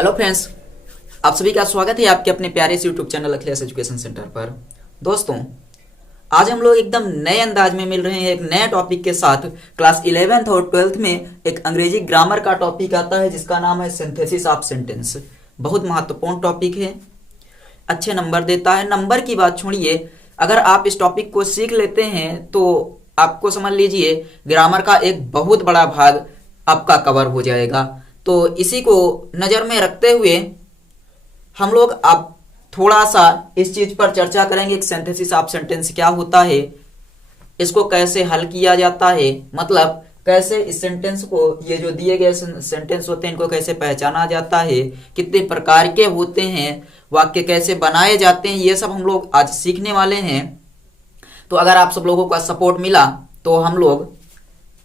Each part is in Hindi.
हेलो फ्रेंड्स, आप सभी का स्वागत है आपके अपने प्यारे से YouTube channel Akhilesh education centre पर। दोस्तों, आज हम लोग एकदम नए अंदाज में मिल रहे हैं एक नए टॉपिक के साथ। क्लास 11th और 12th में एक अंग्रेजी ग्रामर का टॉपिक आता है जिसका नाम है सिंथेसिस ऑफ सेंटेंस। बहुत महत्वपूर्ण टॉपिक है, अच्छे नंबर देता है। नंबर की बात छोड़िए, अगर आप इस टॉपिक को सीख लेते हैं तो आपको समझ लीजिए ग्रामर का एक बहुत बड़ा भाग आपका कवर हो जाएगा। तो इसी को नज़र में रखते हुए हम लोग अब थोड़ा सा इस चीज पर चर्चा करेंगे कि सिंथेसिस ऑफ सेंटेंस क्या होता है, इसको कैसे हल किया जाता है, मतलब कैसे इस सेंटेंस को, ये जो दिए गए सेंटेंस होते हैं इनको कैसे पहचाना जाता है, कितने प्रकार के होते हैं, वाक्य कैसे बनाए जाते हैं, ये सब हम लोग आज सीखने वाले हैं। तो अगर आप सब लोगों का सपोर्ट मिला तो हम लोग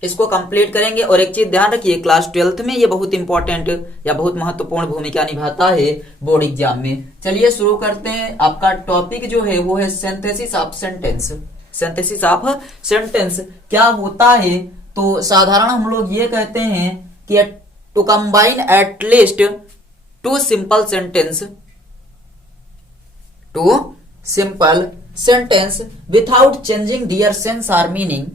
इसको कंप्लीट करेंगे। और एक चीज ध्यान रखिए, क्लास 12th में ये बहुत इंपॉर्टेंट या बहुत महत्वपूर्ण भूमिका निभाता है बोर्ड एग्जाम में। चलिए शुरू करते हैं। आपका टॉपिक जो है वो है synthesis of sentence. Synthesis of sentence क्या होता है? तो साधारण हम लोग ये कहते हैं कि to combine at least two simple sentence, two simple sentence without changing their sense और मीनिंग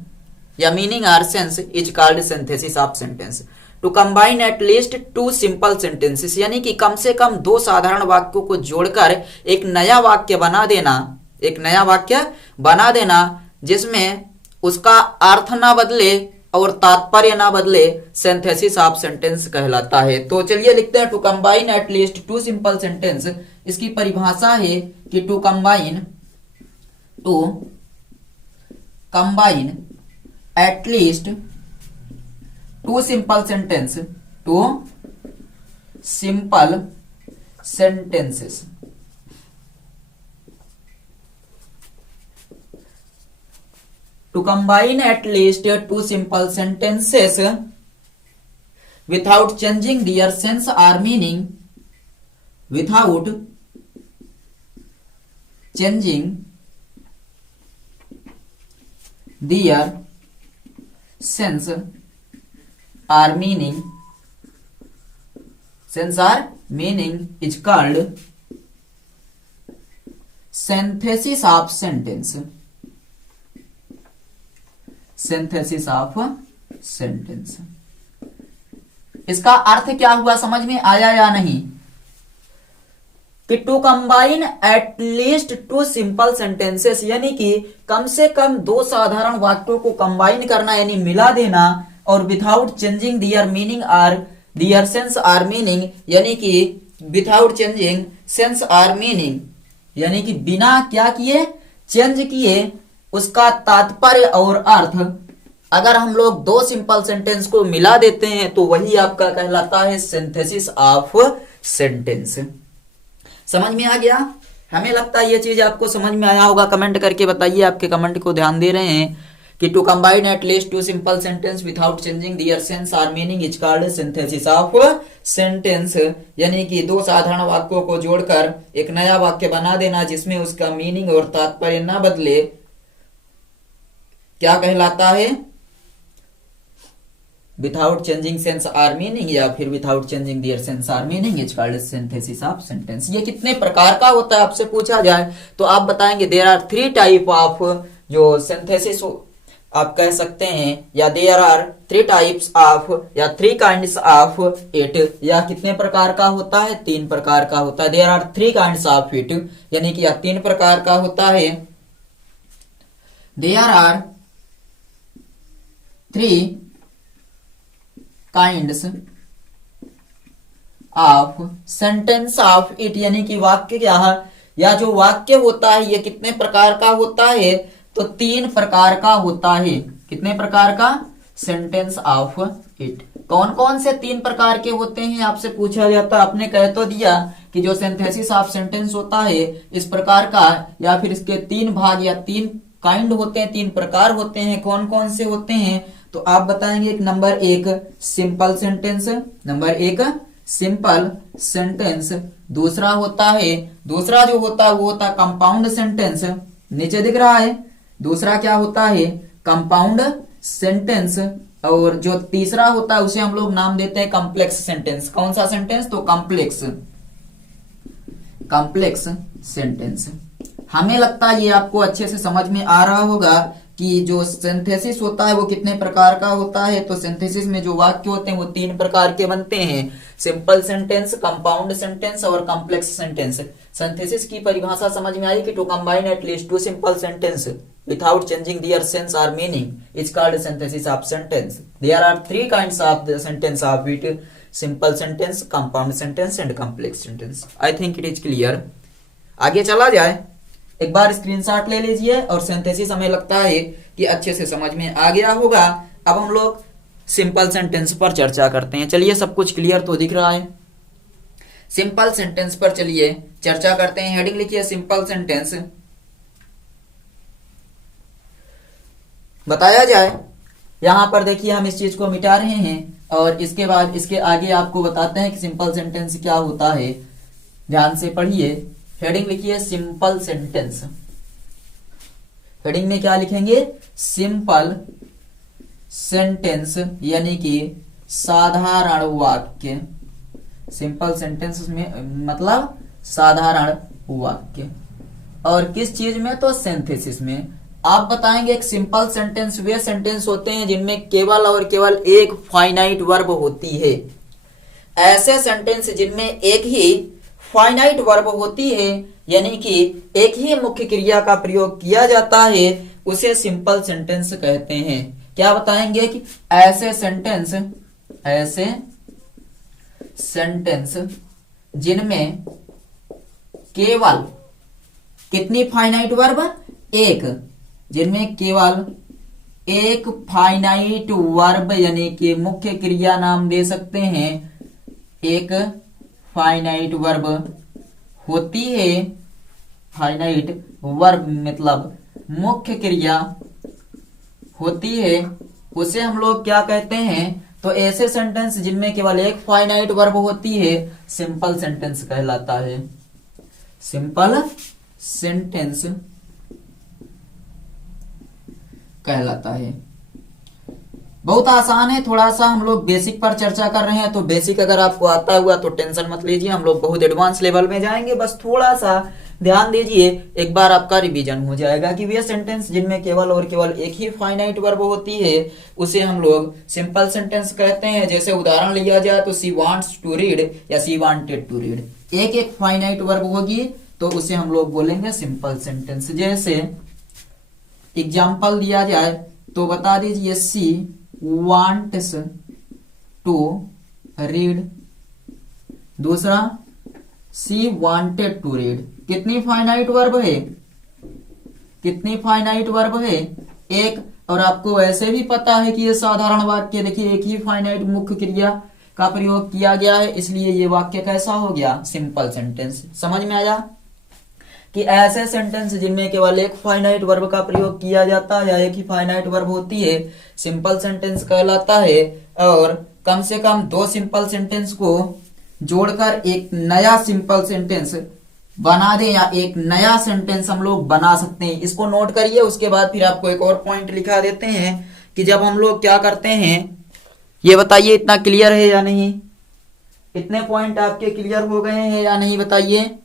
या मीनिंग और sense is called synthesis of sentence. To combine at least two simple sentences, यानी कि कम से कम दो साधारण वाक्यों को जोड़कर एक नया वाक्य बना देना, एक नया वाक्य बना देना जिसमें उसका अर्थ ना बदले और तात्पर्य ना बदले, सिंथेसिस ऑफ सेंटेंस कहलाता है। तो चलिए लिखते हैं to combine at least two simple sentence. इसकी परिभाषा है कि to combine at least two simple sentence, two simple sentences to combine at least two simple sentences without changing their sense or meaning, without changing their sense or meaning, sense or meaning is called synthesis of sentence, synthesis of sentence। इसका अर्थ क्या हुआ, समझ में आया या नहीं? कि to combine at least two simple sentences, यानी कि कम से कम दो साधारण वाक्यों को कंबाइन करना यानी मिला देना, और विदाउट चेंजिंग दियर मीनिंग और दियर सेंस और मीनिंग, यानी कि विदाउट चेंजिंग सेंस और मीनिंग, यानी कि बिना क्या किए, चेंज किए उसका तात्पर्य और अर्थ। अगर हम लोग दो सिंपल सेंटेंस को मिला देते हैं तो वही आपका कहलाता है सिंथेसिस ऑफ सेंटेंस। समझ में आ गया? हमें लगता है ये चीज आपको समझ में आया होगा। कमेंट करके बताइए, आपके कमेंट को ध्यान दे रहे हैं कि to combine at least two simple sentence without changing their sense और meaning is called synthesis of sentence, यानी कि दो साधारण वाक्यों को जोड़कर एक नया वाक्य बना देना जिसमें उसका मीनिंग और तात्पर्य न बदले, क्या कहलाता है? विदाउट चेंजिंग सेंस और मीनिंग, या फिर विदाउट चेंजिंग दियर सेंस और meaning is called synthesis of sentence. ये कितने प्रकार का होता है आपसे पूछा जाए तो आप बताएंगे there are three type of जो सिंथेसिस आप कह सकते हैं, या there are three types of या थ्री काइंड्स ऑफ इट, या कितने प्रकार का होता है? तीन प्रकार का होता है। There are three kinds of it, यानी कि यह तीन प्रकार का होता है। There are three kinds of sentence of it, यानी कि वाक्य क्या है, या जो वाक्य होता है ये कितने प्रकार का होता है? तो तीन प्रकार का होता है। कितने प्रकार का? Sentence of it. कौन कौन से तीन प्रकार के होते हैं आपसे पूछा जाता है। आपने कह तो दिया कि जो सिंथेसिस ऑफ सेंटेंस होता है इस प्रकार का, या फिर इसके तीन भाग या तीन काइंड होते हैं, तीन प्रकार होते हैं। कौन कौन से होते हैं तो आप बताएंगे। नंबर एक सिंपल सेंटेंस, नंबर एक सिंपल सेंटेंस। दूसरा होता है, दूसरा जो होता है वो होता है कंपाउंड सेंटेंस, नीचे दिख रहा है। दूसरा क्या होता है? Compound sentence. और जो तीसरा होता है उसे हम लोग नाम देते हैं कॉम्प्लेक्स सेंटेंस। कौन सा सेंटेंस? तो कॉम्प्लेक्स सेंटेंस। हमें लगता है ये आपको अच्छे से समझ में आ रहा होगा कि जो सिंथेसिस होता है वो कितने प्रकार का होता है। तो सिंथेसिस में जो वाक्य होते हैं वो 3 प्रकार के बनते हैं, सिंपल सेंटेंस, कंपाउंड सेंटेंस और कॉम्प्लेक्स सेंटेंस। सिंथेसिस की परिभाषा समझ में आई कि to combine at least 2 simple sentence without changing their sense or meaning is called synthesis of sentence. There are 3 kinds of the sentence of it: simple sentence, compound sentence and complex sentence. I think it is clear. आगे चला जाए, एक बार स्क्रीनशॉट ले लीजिए और सिंथेसिस हमें लगता है कि अच्छे से समझ में आ गया होगा। अब हम लोग सिंपल सेंटेंस पर चर्चा करते हैं। चलिए, सब कुछ क्लियर तो दिख रहा है। सिंपल सेंटेंस पर चलिए चर्चा करते हैं। हेडिंग लिखिए सिंपल सेंटेंस। बताया जाए, यहां पर देखिए हम इस चीज को मिटा रहे हैं और इसके बाद इसके आगे आपको बताते हैं कि सिंपल सेंटेंस क्या होता है। ध्यान से पढ़िए। हेडिंग लिखिए सिंपल सेंटेंस। हेडिंग में क्या लिखेंगे? सिंपल सेंटेंस, यानी कि साधारण वाक्य। सिंपल सेंटेंस में मतलब साधारण वाक्य। और किस चीज में? तो सिंथेसिस में। आप बताएंगे एक सिंपल सेंटेंस वे सेंटेंस होते हैं जिनमें केवल और केवल एक फाइनाइट वर्ब होती है। ऐसे सेंटेंस जिनमें एक ही फाइनाइट वर्ब होती है, यानी कि एक ही मुख्य क्रिया का प्रयोग किया जाता है, उसे सिंपल सेंटेंस कहते हैं। क्या बताएंगे कि ऐसे सेंटेंस जिनमें केवल कितनी फाइनाइट वर्ब? एक। जिनमें केवल एक फाइनाइट वर्ब यानी कि मुख्य क्रिया नाम दे सकते हैं, एक फाइनाइट वर्ब होती है। फाइनाइट वर्ब मतलब मुख्य क्रिया होती है, उसे हम लोग क्या कहते हैं? तो ऐसे सेंटेंस जिनमें केवल एक फाइनाइट वर्ब होती है सिंपल सेंटेंस कहलाता है। सिंपल सेंटेंस कहलाता है। बहुत आसान है। थोड़ा सा हम लोग बेसिक पर चर्चा कर रहे हैं, तो बेसिक अगर आपको आता हुआ तो टेंशन मत लीजिए, हम लोग बहुत एडवांस लेवल में जाएंगे। बस थोड़ा सा ध्यान दीजिए, एक बार आपका रिवीजन हो जाएगा कि वे सेंटेंस जिनमें केवल और केवल एक ही फाइनाइट वर्ब होती है उसे हम लोग सिंपल सेंटेंस कहते हैं। जैसे उदाहरण लिया जाए तो शी वांट्स टू रीड या शी वांटेड टू रीड, एक एक फाइनाइट वर्ब होगी तो उसे हम लोग बोलेंगे सिंपल सेंटेंस। जैसे एग्जाम्पल दिया जाए तो बता दीजिए शी वांट्स टू रीड। दूसरा शी वांटेड टू रीड। कितनी फाइनाइट वर्ब है? कितनी फाइनाइट वर्ब है? एक। और आपको वैसे भी पता है कि ये साधारण वाक्य, देखिए एक ही फाइनाइट मुख्य क्रिया का प्रयोग किया गया है, इसलिए ये वाक्य कैसा हो गया? Simple sentence. समझ में आया कि ऐसे सेंटेंस जिनमें केवल एक फाइनाइट वर्ब का प्रयोग किया जाता है या एक ही फाइनाइट वर्ब होती है सिंपल सेंटेंस कहलाता है। और कम से कम 2 सिंपल सेंटेंस को जोड़कर एक नया सिंपल सेंटेंस बना दे या एक नया सेंटेंस हम लोग बना सकते हैं। इसको नोट करिए। उसके बाद फिर आपको एक और पॉइंट लिखा देते हैं कि जब हम लोग क्या करते हैं, ये बताइए इतना क्लियर है या नहीं? इतने पॉइंट आपके क्लियर हो गए हैं या नहीं बताइए?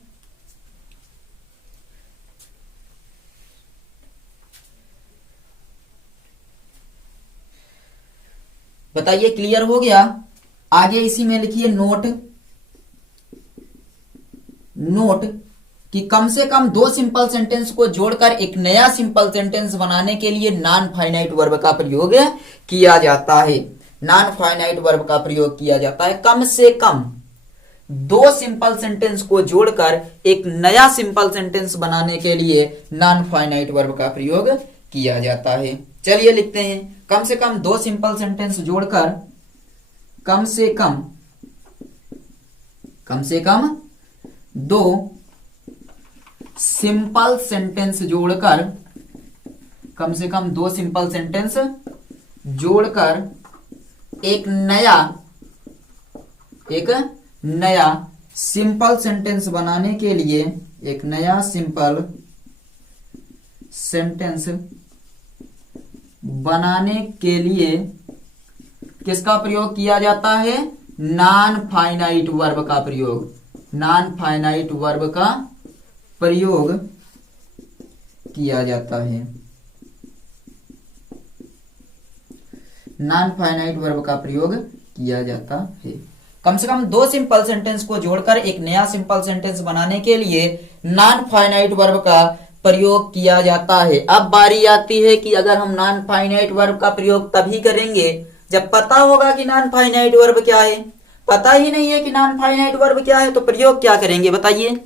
बताइए क्लियर हो गया? आगे इसी में लिखिए नोट कि कम से कम 2 सिंपल सेंटेंस को जोड़कर एक नया सिंपल सेंटेंस बनाने के लिए नॉन फाइनाइट वर्ब का प्रयोग किया जाता है। नॉन फाइनाइट वर्ब का प्रयोग किया जाता है। कम से कम 2 सिंपल सेंटेंस को जोड़कर एक नया सिंपल सेंटेंस बनाने के लिए नॉन फाइनाइट वर्ब का प्रयोग किया जाता है। चलिए लिखते हैं, कम से कम 2 सिंपल सेंटेंस जोड़कर, कम से कम 2 सिंपल सेंटेंस जोड़कर, कम से कम 2 सिंपल सेंटेंस जोड़कर एक नया सिंपल सेंटेंस बनाने के लिए, एक नया सिंपल सेंटेंस बनाने के लिए किसका प्रयोग किया जाता है? नॉन फाइनाइट वर्ब का प्रयोग, नॉन फाइनाइट वर्ब का प्रयोग किया जाता है, नॉन फाइनाइट वर्ब का प्रयोग किया जाता है। कम से कम दो सिंपल सेंटेंस को जोड़कर एक नया सिंपल सेंटेंस बनाने के लिए नॉन फाइनाइट वर्ब का प्रयोग किया जाता है। अब बारी आती है कि अगर हम नॉन फाइनाइट वर्ब का प्रयोग तभी करेंगे जब पता होगा कि नॉन फाइनाइट वर्ब क्या है। पता ही नहीं है कि नॉन फाइनाइट वर्ब क्या है तो प्रयोग क्या करेंगे बताइए।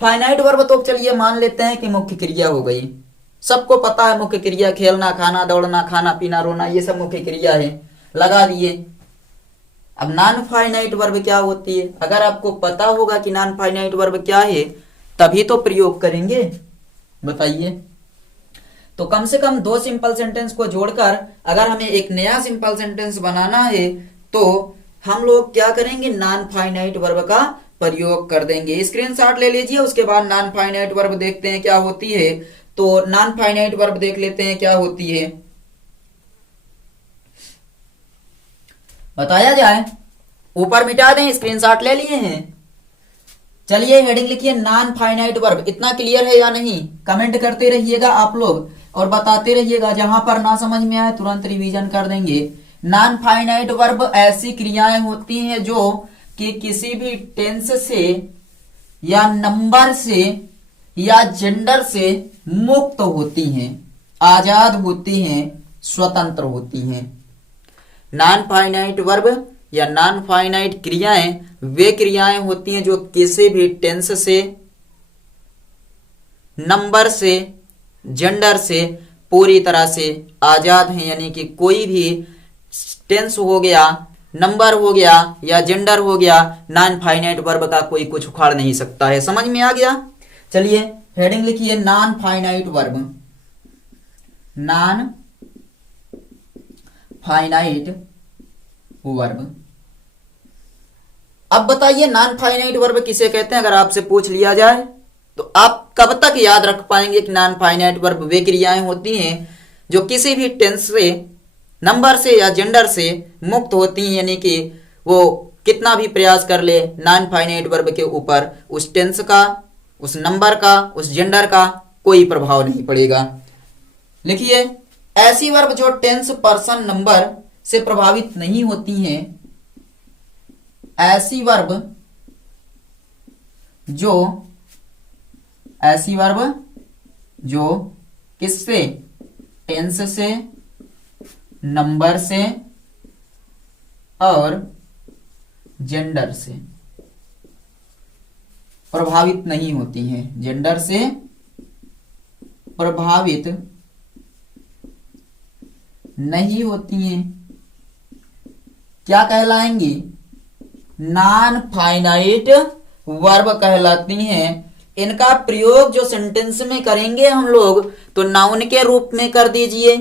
फाइनाइट वर्ब तो चलिए मान लेते हैं कि मुख्य क्रिया हो गई, सबको पता है मुख्य क्रिया, खेलना, खाना, दौड़ना, खाना पीना, रोना, ये सब मुख्य क्रिया है, लगा दिए। अब नॉन फाइनाइट वर्ब क्या होती है? अगर आपको पता होगा कि नॉन फाइनाइट वर्ब क्या है तभी तो प्रयोग करेंगे, बताइए। तो कम से कम दो सिंपल सेंटेंस को जोड़कर अगर हमें एक नया सिंपल सेंटेंस बनाना है तो हम लोग क्या करेंगे? नॉन फाइनाइट वर्ब का प्रयोग कर देंगे। स्क्रीनशॉट ले लीजिए, उसके बाद नॉन फाइनाइट वर्ब देखते हैं क्या होती है। तो नॉन फाइनाइट वर्ब देख लेते हैं क्या होती है, बताया जाए। ऊपर मिटा दें, स्क्रीनशॉट ले लिए हैं। चलिए हेडिंग लिखिए नॉन फाइनाइट वर्ब। इतना क्लियर है या नहीं? कमेंट करते रहिएगा आप लोग और बताते रहिएगा, जहां पर ना समझ में आए तुरंत रिवीजन कर देंगे। नॉन फाइनाइट वर्ब ऐसी क्रियाएं होती हैं जो कि किसी भी टेंस से या नंबर से या जेंडर से मुक्त होती हैं, आजाद होती हैं, स्वतंत्र होती हैं। नॉन फाइनाइट वर्ब या नॉन फाइनाइट क्रियाएं वे क्रियाएं होती हैं जो किसी भी टेंस से, नंबर से, जेंडर से पूरी तरह से आजाद हैं। यानी कि कोई भी टेंस हो गया, नंबर हो गया या जेंडर हो गया, नॉन फाइनाइट वर्ब का कोई कुछ उखाड़ नहीं सकता है। समझ में आ गया? चलिए हेडिंग लिखिए non finite verb, non finite verb. अब बताइए नॉन फाइनाइट वर्ब किसे कहते हैं? अगर आपसे पूछ लिया जाए तो आप कब तक याद रख पाएंगे कि नॉन फाइनाइट वर्ब वे क्रियाएं होती हैं जो किसी भी टेंस से, नंबर से या जेंडर से मुक्त होती हैं। यानी कि वो कितना भी प्रयास कर ले, नॉन फाइनाइट वर्ब के ऊपर उस टेंस का, उस नंबर का, उस जेंडर का कोई प्रभाव नहीं पड़ेगा। लिखिए ऐसी वर्ब जो टेंस, पर्सन, नंबर से प्रभावित नहीं होती हैं, ऐसी वर्ब जो किससे? टेंस से, नंबर से और जेंडर से प्रभावित नहीं होती हैं, जेंडर से प्रभावित नहीं होती हैं, क्या कहलाएंगी? नॉन फाइनाइट वर्ब कहलाती हैं। इनका प्रयोग जो सेंटेंस में करेंगे हम लोग तो नाउन के रूप में कर दीजिए।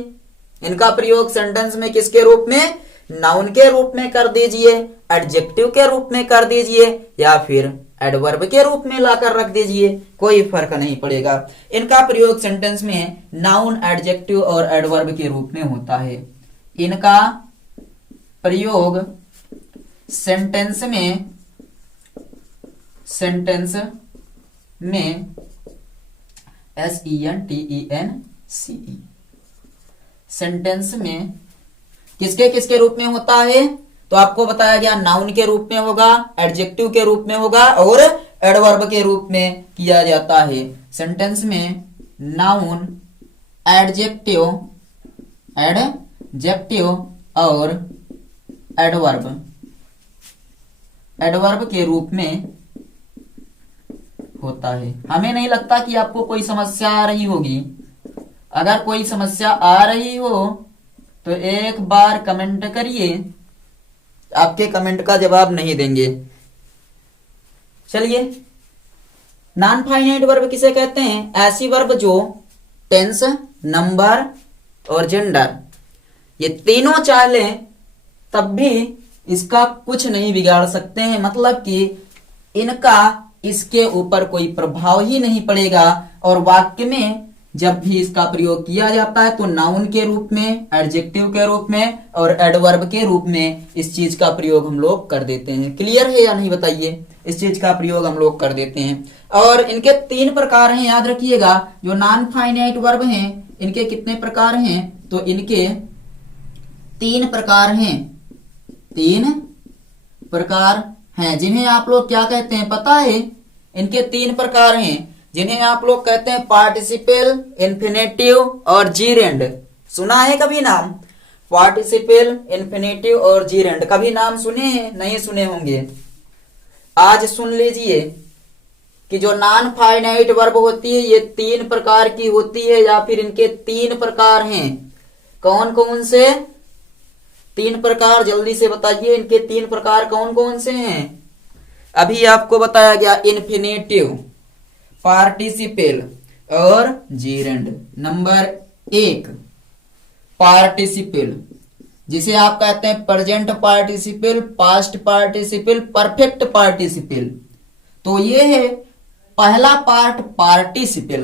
इनका प्रयोग सेंटेंस में किसके रूप में? नाउन के रूप में कर दीजिए, एडजेक्टिव के रूप में कर दीजिए या फिर एडवर्ब के रूप में लाकर रख दीजिए, कोई फर्क नहीं पड़ेगा। इनका प्रयोग सेंटेंस में नाउन, एडजेक्टिव और एडवर्ब के रूप में होता है। इनका प्रयोग सेंटेंस में SENTENCE सेंटेंस में किसके किसके रूप में होता है? तो आपको बताया गया नाउन के रूप में होगा, एडजेक्टिव के रूप में होगा और एडवर्ब के रूप में किया जाता है। सेंटेंस में नाउन, एडजेक्टिव और एडवर्ब के रूप में होता है। हमें नहीं लगता कि आपको कोई समस्या आ रही होगी। अगर कोई समस्या आ रही हो तो एक बार कमेंट करिए, आपके कमेंट का जवाब नहीं देंगे। चलिए नॉन फाइनाइट वर्ब किसे कहते हैं? ऐसी वर्ब जो टेंस, नंबर और जेंडर ये तीनों चाहे तब भी इसका कुछ नहीं बिगाड़ सकते हैं। मतलब कि इनका इसके ऊपर कोई प्रभाव ही नहीं पड़ेगा और वाक्य में जब भी इसका प्रयोग किया जाता है तो नाउन के रूप में, एडजेक्टिव के रूप में और एडवर्ब के रूप में इस चीज का प्रयोग हम लोग कर देते हैं। क्लियर है या नहीं बताइए? इस चीज का प्रयोग हम लोग कर देते हैं। और इनके 3 प्रकार हैं, याद रखिएगा। जो नॉन फाइनाइट वर्ब हैं इनके कितने प्रकार हैं? तो इनके 3 प्रकार हैं। 3 प्रकार हैं जिन्हें आप लोग क्या कहते हैं पता है? इनके 3 प्रकार हैं जिन्हें आप लोग कहते हैं पार्टिसिपल, इन्फिनेटिव और जीरेंड। सुना है कभी नाम? पार्टिसिपल, इन्फिनेटिव और जीरेंड कभी नाम सुने हैं? नहीं सुने होंगे। आज सुन लीजिए कि जो नॉन फाइनाइट वर्ब होती है ये 3 प्रकार की होती है, या फिर इनके 3 प्रकार हैं। कौन कौन से 3 प्रकार? जल्दी से बताइए, इनके 3 प्रकार कौन कौन से हैं? अभी आपको बताया गया इन्फिनेटिव, पार्टिसिपल और जीरेंड। नंबर 1 पार्टिसिपल, जिसे आप कहते हैं present participle, past participle, perfect participle. तो ये है पहला पार्ट पार्टिसिपल।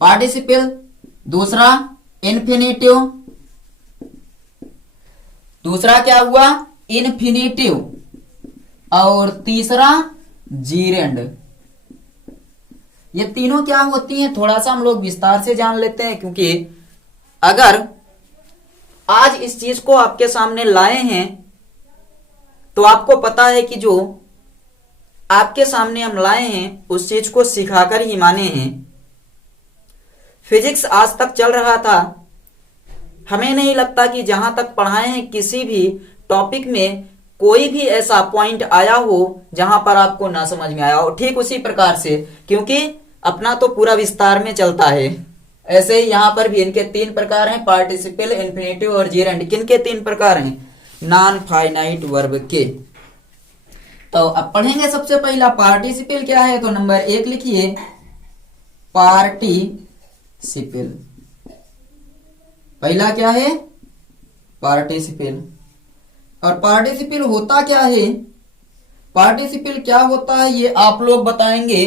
पार्टिसिपल, दूसरा इन्फिनेटिव, दूसरा क्या हुआ? इन्फिनेटिव, और तीसरा जीरेंड। ये तीनों क्या होती हैं थोड़ा सा हम लोग विस्तार से जान लेते हैं, क्योंकि अगर आज इस चीज को आपके सामने लाए हैं तो आपको पता है कि जो आपके सामने हम लाए हैं उस चीज को सिखाकर ही माने हैं। फिजिक्स आज तक चल रहा था, हमें नहीं लगता कि जहां तक पढ़ाए हैं किसी भी टॉपिक में कोई भी ऐसा पॉइंट आया हो जहां पर आपको ना समझ में आया हो। ठीक उसी प्रकार से, क्योंकि अपना तो पूरा विस्तार में चलता है, ऐसे ही यहां पर भी इनके 3 प्रकार हैं, पार्टिसिपल, इन्फिनेटिव और जीरेंड। किनके 3 प्रकार हैं? नॉन फाइनाइट वर्ब के। तो अब पढ़ेंगे सबसे पहला पार्टिसिपल क्या है। तो नंबर 1 लिखिए, पार्टिसिपल। पहला क्या है? पार्टिसिपल। और पार्टिसिपल होता क्या है? पार्टिसिपल क्या होता है ये आप लोग बताएंगे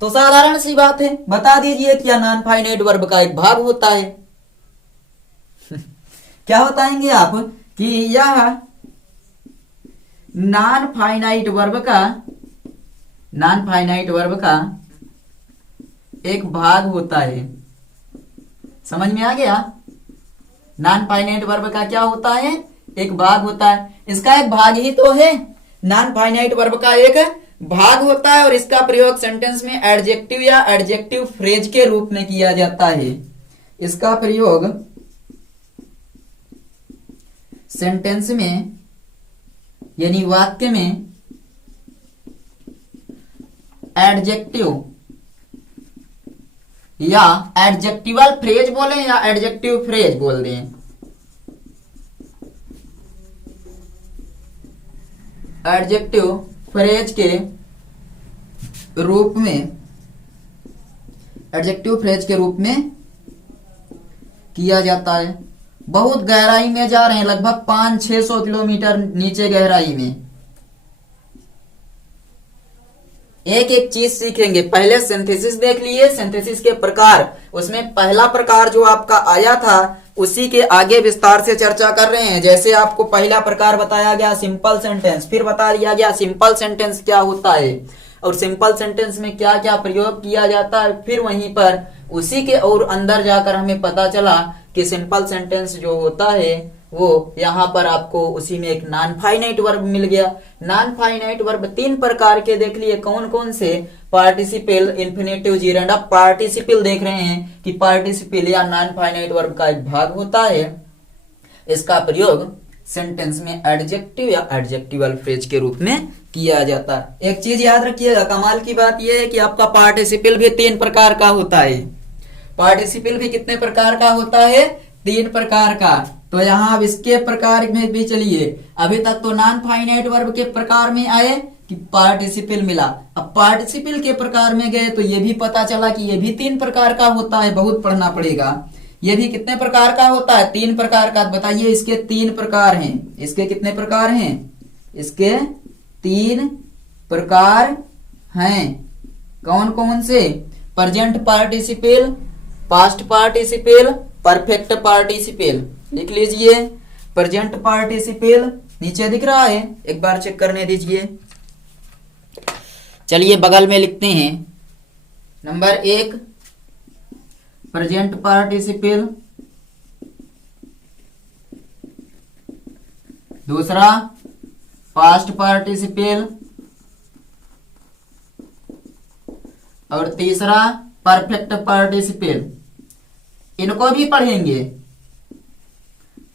तो साधारण सी बात है, बता दीजिए क्या नॉन फाइनाइट वर्ब का एक भाग होता है। क्या बताएंगे आप? कि यह नॉन फाइनाइट वर्ब का एक भाग होता है। समझ में आ गया? नॉन फाइनाइट वर्ब का क्या होता है? एक भाग होता है। इसका एक भाग ही तो है, नॉन फाइनाइट वर्ब का एक भाग होता है, और इसका प्रयोग सेंटेंस में एडजेक्टिव या एडजेक्टिव फ्रेज के रूप में किया जाता है। इसका प्रयोग सेंटेंस में यानी वाक्य में एडजेक्टिव या एडजेक्टिवल फ्रेज बोले या एडजेक्टिव फ्रेज बोल दें, एडजेक्टिव फ्रेज के रूप में, एडजेक्टिव फ्रेज के रूप में किया जाता है। बहुत गहराई में जा रहे हैं, लगभग 500-600 किलोमीटर नीचे गहराई में। एक एक चीज सीखेंगे। पहले सिंथेसिस देख लिए, सिंथेसिस के प्रकार, उसमें पहला प्रकार जो आपका आया था उसी के आगे विस्तार से चर्चा कर रहे हैं। जैसे आपको पहला प्रकार बताया गया सिंपल सेंटेंस, फिर बता दिया गया सिंपल सेंटेंस क्या होता है और सिंपल सेंटेंस में क्या क्या प्रयोग किया जाता है। फिर वहीं पर उसी के और अंदर जाकर हमें पता चला कि सिंपल सेंटेंस जो होता है वो यहाँ पर आपको उसी में एक नॉन फाइनाइट वर्ब मिल गया। नॉन फाइनाइट वर्ब 3 प्रकार के देख लिए, कौन कौन से? Participle, infinitive, जीरेंड। अब पार्टिसिपल देख रहे हैं कि पार्टिसिपल या नॉन फाइनाइट वर्ब का एक भाग होता है। इसका प्रयोग सेंटेंस में एडजेक्टिव या एडजेक्टिवल फ्रेज के रूप में किया जाता है। एक चीज याद रखिएगा, कमाल की बात यह है कि आपका पार्टिसिपल भी 3 प्रकार का होता है। पार्टिसिपल भी कितने प्रकार का होता है? 3 प्रकार का। तो यहाँ अब इसके प्रकार में भी चलिए, अभी तक तो नॉन फाइनाइट वर्ब के प्रकार में आए कि पार्टिसिपल मिला, अब पार्टिसिपल के प्रकार में गए तो ये भी पता चला कि ये भी 3 प्रकार का होता है। बहुत पढ़ना पड़ेगा। ये भी कितने प्रकार का होता है? 3 प्रकार का। बताइए, इसके 3 प्रकार हैं। इसके कितने प्रकार हैं? इसके 3 प्रकार हैं। कौन कौन से? Present participle, past participle, perfect participle. लिख लीजिए प्रेजेंट पार्टिसिपल, नीचे दिख रहा है, एक बार चेक करने दीजिए। चलिए बगल में लिखते हैं। नंबर 1 प्रेजेंट पार्टिसिपल, दूसरा पास्ट पार्टिसिपल और तीसरा परफेक्ट पार्टिसिपल। इनको भी पढ़ेंगे,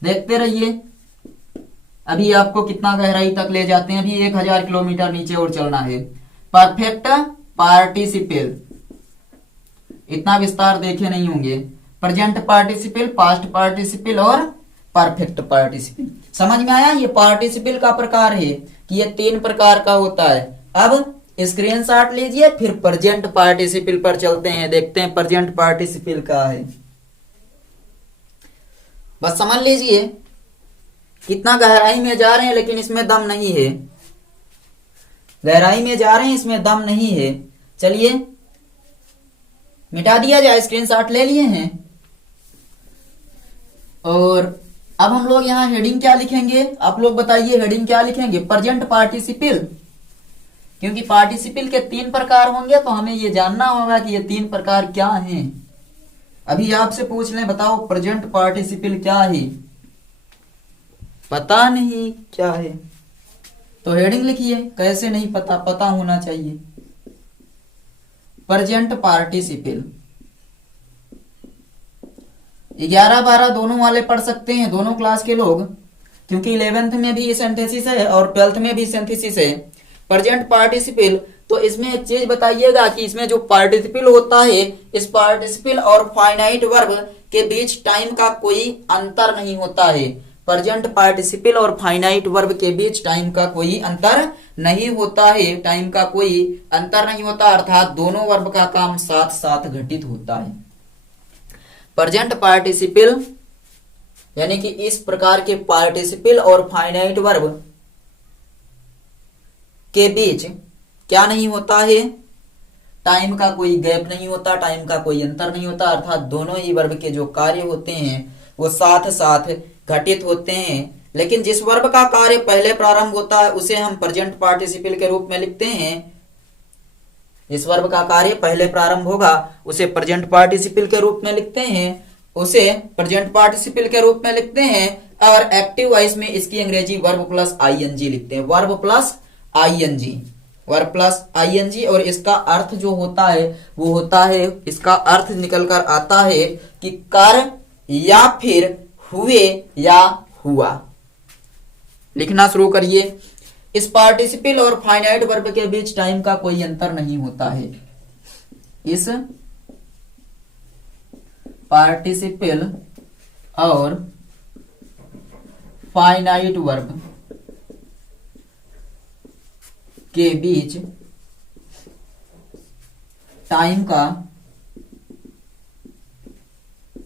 देखते रहिए। अभी आपको कितना गहराई तक ले जाते हैं, अभी 1000 किलोमीटर नीचे और चलना है। परफेक्ट पार्टिसिपल इतना विस्तार देखे नहीं होंगे। प्रेजेंट पार्टिसिपल, पास्ट पार्टिसिपल और परफेक्ट पार्टिसिपल। समझ में आया? ये पार्टिसिपल का प्रकार है कि ये 3 प्रकार का होता है। अब स्क्रीनशॉट लीजिए, फिर प्रेजेंट पार्टिसिपल पर चलते हैं, देखते हैं प्रेजेंट पार्टिसिपल का है। बस समझ लीजिए कितना गहराई में जा रहे हैं, लेकिन इसमें दम नहीं है। गहराई में जा रहे हैं, इसमें दम नहीं है। चलिए मिटा दिया जाए, स्क्रीनशॉट ले लिए हैं। और अब हम लोग यहाँ हेडिंग क्या लिखेंगे? आप लोग बताइए हेडिंग क्या लिखेंगे? प्रेजेंट पार्टिसिपल, क्योंकि पार्टिसिपल के 3 प्रकार होंगे, तो हमें ये जानना होगा कि ये 3 प्रकार क्या हैं। अभी आपसे पूछ लें, बताओ प्रेजेंट पार्टिसिपल क्या है? पता नहीं क्या है, तो हेडिंग लिखिए। कैसे नहीं पता? पता होना चाहिए। प्रेजेंट पार्टिसिपल 11 12 दोनों वाले पढ़ सकते हैं, दोनों क्लास के लोग, क्योंकि 11th में भी सिंथेसिस है और 12th में भी सिंथेसिस है। प्रेजेंट पार्टिसिपल, तो इसमें एक चीज बताइएगा कि इसमें जो पार्टिसिपल होता है, इस पार्टिसिपल और फाइनाइट वर्ब के बीच टाइम का कोई अंतर नहीं होता है। प्रेजेंट पार्टिसिपल और फाइनाइट वर्ब के बीच टाइम का कोई अंतर नहीं होता है। टाइम का कोई अंतर नहीं होता, अर्थात दोनों वर्ब का काम साथ साथ घटित होता है। प्रेजेंट पार्टिसिपल यानी कि इस प्रकार के पार्टिसिपल और फाइनाइट वर्ब के बीच क्या नहीं होता है? टाइम का कोई गैप नहीं होता, टाइम का कोई अंतर नहीं होता, अर्थात दोनों ही वर्ब के जो कार्य होते हैं वो साथ साथ घटित होते हैं। लेकिन जिस वर्ब का कार्य पहले प्रारंभ होता है उसे हम प्रेजेंट पार्टिसिपल के रूप में लिखते हैं। जिस वर्ब का कार्य पहले प्रारंभ होगा उसे प्रेजेंट पार्टिसिपल के रूप में लिखते हैं, उसे प्रेजेंट पार्टिसिपल के रूप में लिखते हैं। और एक्टिव वॉइस में इसकी अंग्रेजी वर्ब प्लस आईएनजी लिखते हैं। Verb plus ING, verb plus ING. और इसका अर्थ जो होता है वो होता है, इसका अर्थ निकलकर आता है कि कर या फिर हुए या हुआ। लिखना शुरू करिए। इस पार्टिसिपल और फाइनाइट वर्ब के बीच टाइम का कोई अंतर नहीं होता है। इस पार्टिसिपल और फाइनाइट वर्ब के बीच टाइम का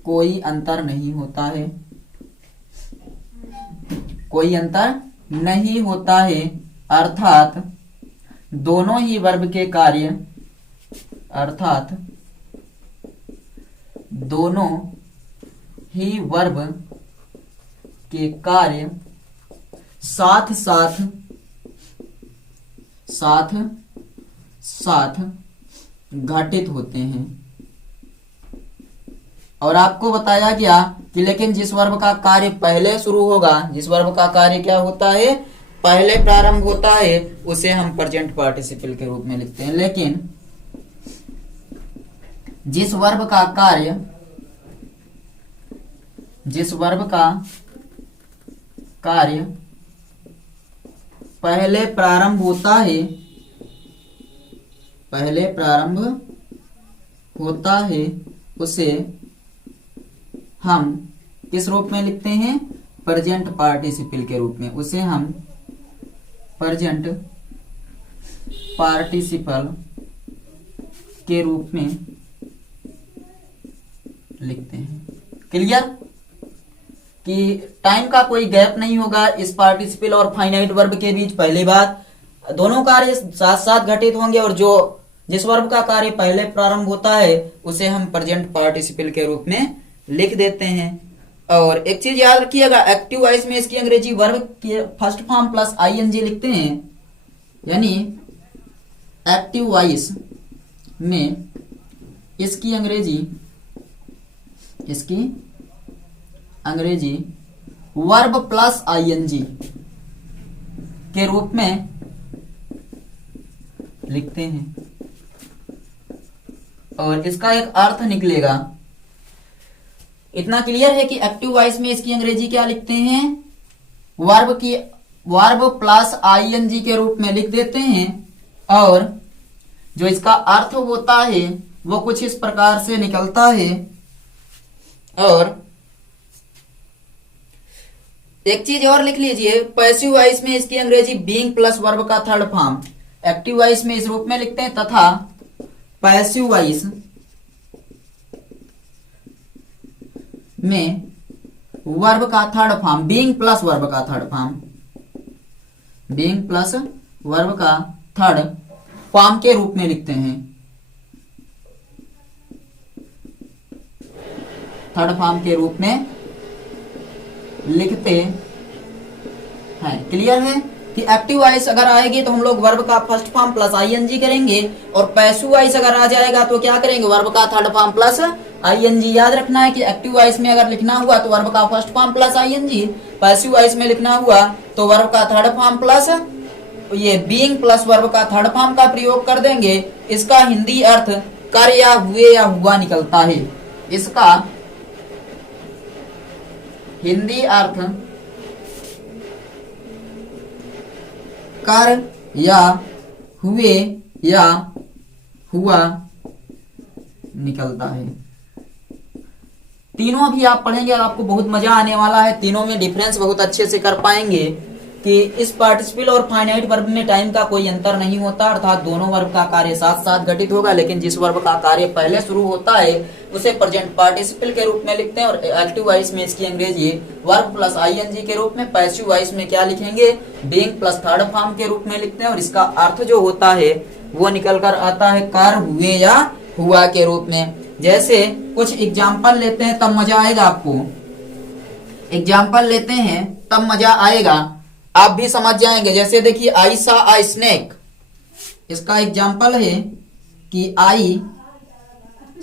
कोई अंतर नहीं होता है, कोई अंतर नहीं होता है, अर्थात दोनों ही वर्ब के कार्य, अर्थात दोनों ही वर्ब के कार्य साथ साथ घटित होते हैं। और आपको बताया गया कि लेकिन जिस वर्ब का कार्य पहले शुरू होगा, जिस वर्ब का कार्य क्या होता है? पहले प्रारंभ होता है, उसे हम प्रेजेंट पार्टिसिपल के रूप में लिखते हैं। लेकिन जिस वर्ब का कार्य, जिस वर्ब का कार्य पहले प्रारंभ होता है, पहले प्रारंभ होता है, उसे हम किस रूप में लिखते हैं? प्रेजेंट पार्टिसिपल के रूप में। उसे हम प्रेजेंट पार्टिसिपल के रूप में लिखते हैं। क्लियर? कि टाइम का कोई गैप नहीं होगा इस पार्टिसिपल और फाइनाइट वर्ब के बीच, पहली बात। दोनों कार्य साथ साथ घटित होंगे और जो जिस वर्ब का कार्य पहले प्रारंभ होता है उसे हम प्रेजेंट पार्टिसिपल के रूप में लिख देते हैं। और एक चीज याद रखिएगा, एक्टिव वॉइस में इसकी अंग्रेजी वर्ब के फर्स्ट फॉर्म प्लस आईएनजी लिखते हैं, यानी एक्टिव वॉइस में इसकी अंग्रेजी वर्ब प्लस आईएनजी के रूप में लिखते हैं। और इसका एक अर्थ निकलेगा, इतना क्लियर है कि एक्टिव वॉइस में इसकी अंग्रेजी क्या लिखते हैं, वर्ब प्लस आईएनजी के रूप में लिख देते हैं। और जो इसका अर्थ होता है वो कुछ इस प्रकार से निकलता है। और एक चीज और लिख लीजिए, पैसिव वॉइस में इसकी अंग्रेजी बीइंग प्लस वर्ब का थर्ड फॉर्म, एक्टिव वॉइस में इस रूप में लिखते हैं, तथा पैसिव वॉइस में वर्ब का third form being plus verb का third form, being plus verb का थर्ड फॉर्म के रूप में लिखते हैं, थर्ड फॉर्म के रूप में लिखते हैं। क्लियर है कि एक्टिव वॉइस अगर आएगी तो हम लोग वर्ब का फर्स्ट फॉर्म प्लस आईएनजी करेंगे, और पैसिव वॉइस अगर आ जाएगा तो क्या करेंगे, वर्ब का थर्ड फॉर्म प्लस आईएनजी। याद रखना है कि एक्टिव वॉइस में अगर लिखना हुआ तो वर्ब का first form plus ING, passive voice में लिखना हुआ तो वर्ब का थर्ड फॉर्म प्लस ये बीइंग प्लस वर्ब का थर्ड फॉर्म का प्रयोग कर देंगे। इसका हिंदी अर्थ कर या हुए या हुआ निकलता है। इसका हिंदी अर्थ कर या हुए या हुआ निकलता है। तीनों भी आप पढ़ेंगे और आपको बहुत मजा आने वाला है। तीनों में डिफरेंस बहुत अच्छे से कर पाएंगे कि इस पार्टिसिपल और फाइनाइट वर्ब में टाइम का कोई अंतर नहीं होता, अर्थात दोनों वर्ब का कार्य साथ साथ घटित होगा, लेकिन जिस वर्ब का कार्य पहले शुरू होता है उसे प्रेजेंट पार्टिसिपल के रूप में लिखते हैं। और एक्टिव वॉइस में इसकी अंग्रेजी वर्ब प्लस आईएनजी के रूप में, पैसिव वॉइस में क्या लिखेंगे, बीइंग प्लस थर्ड फॉर्म के रूप में लिखते हैं। और इसका अर्थ जो होता है वो निकल कर आता है कर, हुए या हुआ के रूप में। जैसे कुछ एग्जाम्पल लेते हैं तब मजा आएगा आपको, एग्जाम्पल लेते हैं तब मजा आएगा, आप भी समझ जाएंगे। जैसे देखिए, आई सा आ स्नेक, इसका एग्जाम्पल है कि आई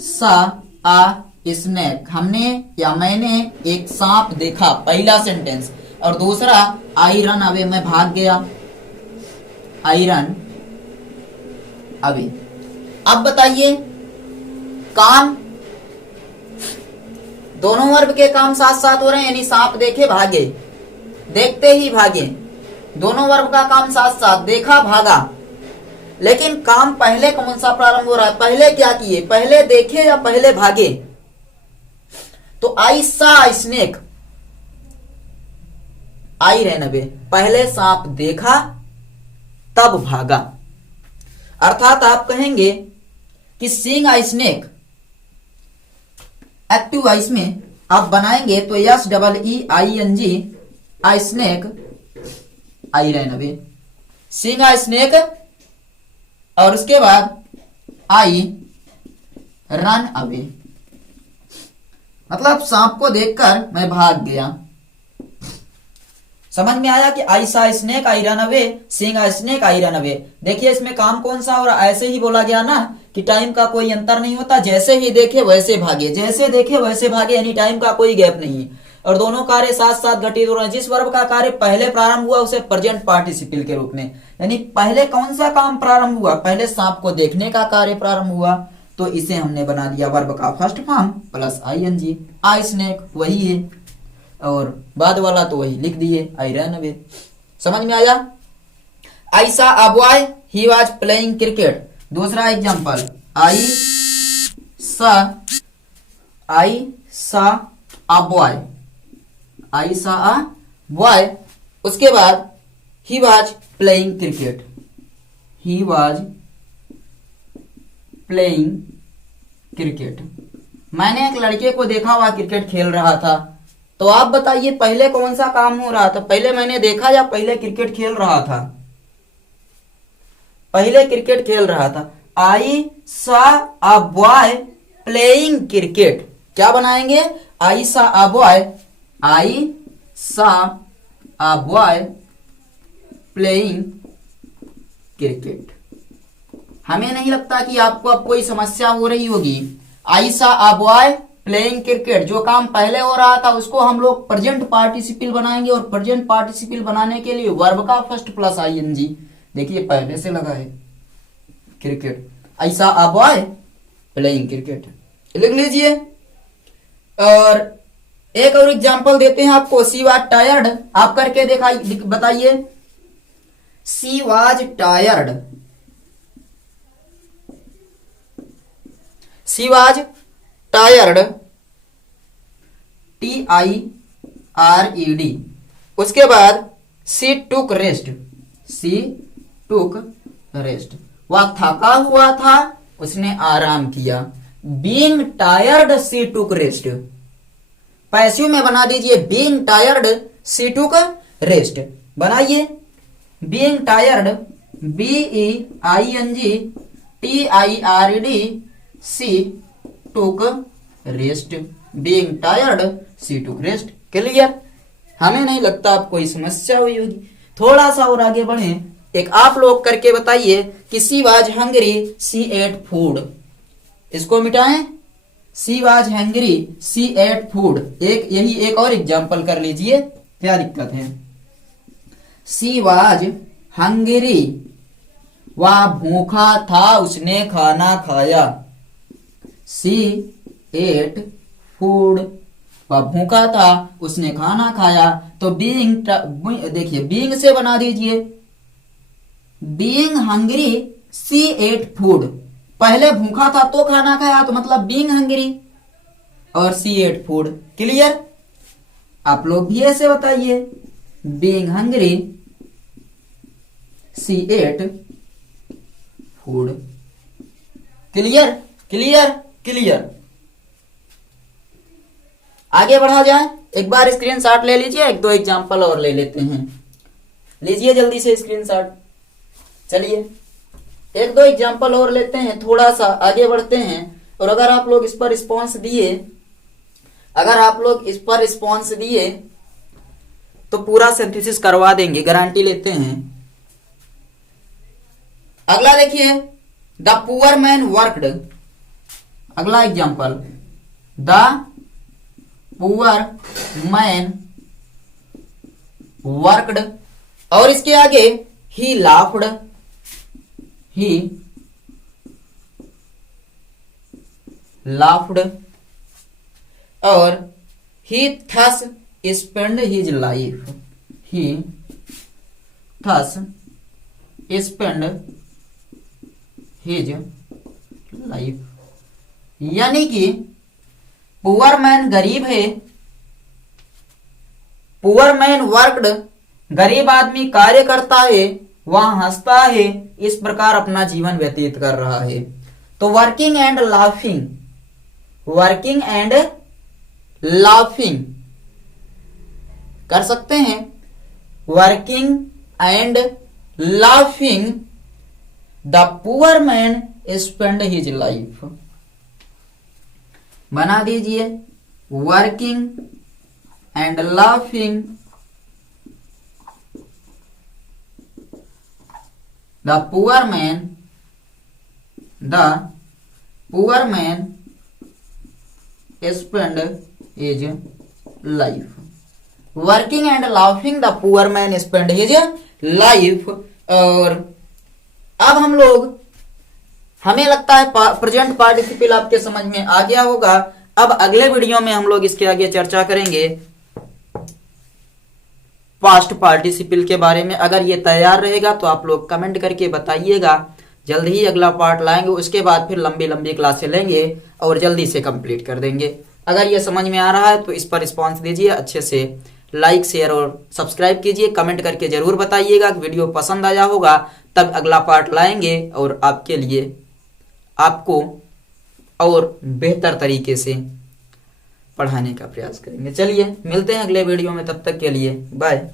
सा आ स्नेक, हमने या मैंने एक सांप देखा, पहला सेंटेंस। और दूसरा आई रन अवे, मैं भाग गया, आई रन अवे। अब बताइए, काम दोनों वर्ब के काम साथ साथ हो रहे हैं, यानी सांप देखे भागे, देखते ही भागे, दोनों वर्ब का काम साथ साथ, देखा भागा। लेकिन काम पहले कौन सा प्रारंभ हो रहा है, पहले क्या किए, पहले देखे या पहले भागे। तो आई saw snake, I run away, पहले सांप देखा तब भागा। अर्थात आप कहेंगे कि seeing a snake, active voice में आप बनाएंगे तो SEEING, I snake, I run away, seeing a snake, और उसके बाद आई रन अवे, मतलब सांप को देखकर मैं भाग गया। समझ में आया कि I saw snake I run away, seeing a snake I run away. देखिए इसमें काम कौन सा, और ऐसे ही बोला गया ना कि टाइम का कोई अंतर नहीं होता, जैसे ही देखे वैसे भागे, जैसे देखे वैसे भागे, यानी टाइम का कोई गैप नहीं। और दोनों कार्य साथ साथ घटित हो रहे हैं। जिस वर्ब का कार्य पहले प्रारंभ हुआ उसे प्रेजेंट पार्टिसिपल के रूप में, यानी पहले कौन सा काम प्रारंभ हुआ, पहले सांप को देखने का कार्य प्रारंभ हुआ, तो इसे हमने बना दिया वर्ब का फर्स्ट फॉर्म प्लस आईएनजी, आई स्नेक वही है, और बाद वाला तो वही लिख दिए, आई रन अवे। समझ में आया। आई सा a boy, he was playing cricket. दूसरा एग्जांपल, आई सा अ बॉय, आई सा अ बॉय, उसके बाद he was playing cricket, he was playing cricket. मैंने एक लड़के को देखा वह क्रिकेट खेल रहा था। तो आप बताइए पहले कौन सा काम हो रहा था, पहले मैंने देखा या पहले क्रिकेट खेल रहा था। पहले क्रिकेट खेल रहा था। आई सा अ बॉय प्लेइंग क्रिकेट। क्या बनाएंगे? आई सा अ बॉय, आई सा अ बॉय प्लेइंग क्रिकेट। हमें नहीं लगता कि आपको अब कोई समस्या हो रही होगी। आई सा अ बॉय प्लेइंग क्रिकेट, जो काम पहले हो रहा था उसको हम लोग प्रेजेंट पार्टिसिपल बनाएंगे, और प्रेजेंट पार्टिसिपल बनाने के लिए वर्ब का फर्स्ट प्लस आईएनजी, देखिए पहले से लगा है, क्रिकेट। आई सा अ बॉय प्लेइंग क्रिकेट लिख लीजिए। और एक और एग्जांपल देते हैं आपको। सी वाज टायर्ड, आप करके देखा बताइए। She was tired, she was tired, TIRED। उसके बाद सी टुक रेस्ट, सी टुक रेस्ट, वह थका हुआ था, उसने आराम किया। बीइंग टायर्ड सी टुक रेस्ट, पैसिव में बना दीजिए बीइंग टायर्ड सी टुक रेस्ट। बनाइए बीइंग टायर्ड, BEING TIRED सी टुक रेस्ट, बीइंग टायर्ड सी टुक रेस्ट। क्लियर? हमें नहीं लगता आपको कोई समस्या हुई होगी। थोड़ा सा और आगे बढ़े, एक आप लोग करके बताइए कि she was hungry she ate food. इसको मिटाएं, she was hungry she ate food. यही एक और एग्जांपल कर लीजिए, क्या दिक्कत है। सी वाज हंग्री, वह भूखा था, उसने खाना खाया। सी एट फूड, वह भूखा था, उसने खाना खाया। तो बीइंग, देखिए बीइंग से बना दीजिए being hungry she ate food. पहले भूखा था तो खाना खाया, तो मतलब बीइंग हंग्री, और सी एट फूड। क्लियर? आप लोग भी ऐसे बताइए, being hungry she ate food. Clear? Clear? Clear? आगे बढ़ा जाए। एक बार स्क्रीनशॉट ले लीजिए, एक दो एग्जांपल और ले लेते हैं। लीजिए जल्दी से स्क्रीनशॉट। चलिए एक दो एग्जांपल और लेते हैं, थोड़ा सा आगे बढ़ते हैं। और अगर आप लोग इस पर रिस्पॉन्स दिए, अगर आप लोग इस पर रिस्पॉन्स दिए तो पूरा सिंथेसिस करवा देंगे, गारंटी लेते हैं। अगला देखिए, द पुअर मैन वर्कड। अगला example, the poor man worked, और इसके आगे ही लाफ्ड, ही लाफ्ड, और ही थस स्पेंड हिज लाइफ, ही थस स्पेंड हिज लाइफ। यानी कि पुअर मैन गरीब है, पुअर मैन वर्कड, गरीब आदमी कार्य करता है, वह हंसता है, इस प्रकार अपना जीवन व्यतीत कर रहा है। तो working and laughing, working and laughing कर सकते हैं। Working and laughing the poor man spend his life. बना दीजिए working and laughing the poor man spend his life. Working and laughing the poor man spend his life. और अब हम लोग, हमें लगता है प्रेजेंट पार्टिसिपल आपके समझ में आ गया होगा। अब अगले वीडियो में हम लोग इसके आगे चर्चा करेंगे पास्ट पार्टिसिपल के बारे में। अगर ये तैयार रहेगा तो आप लोग कमेंट करके बताइएगा, जल्द ही अगला पार्ट लाएंगे। उसके बाद फिर लंबी लंबी क्लासें लेंगे और जल्दी से कंप्लीट कर देंगे। अगर ये समझ में आ रहा है तो इस पर रिस्पॉन्स दीजिए, अच्छे से लाइक शेयर और सब्सक्राइब कीजिए। कमेंट करके जरूर बताइएगा कि वीडियो पसंद आया होगा, तब अगला पार्ट लाएंगे और आपके लिए, आपको और बेहतर तरीके से पढ़ाने का प्रयास करेंगे। चलिए मिलते हैं अगले वीडियो में, तब तक के लिए बाय।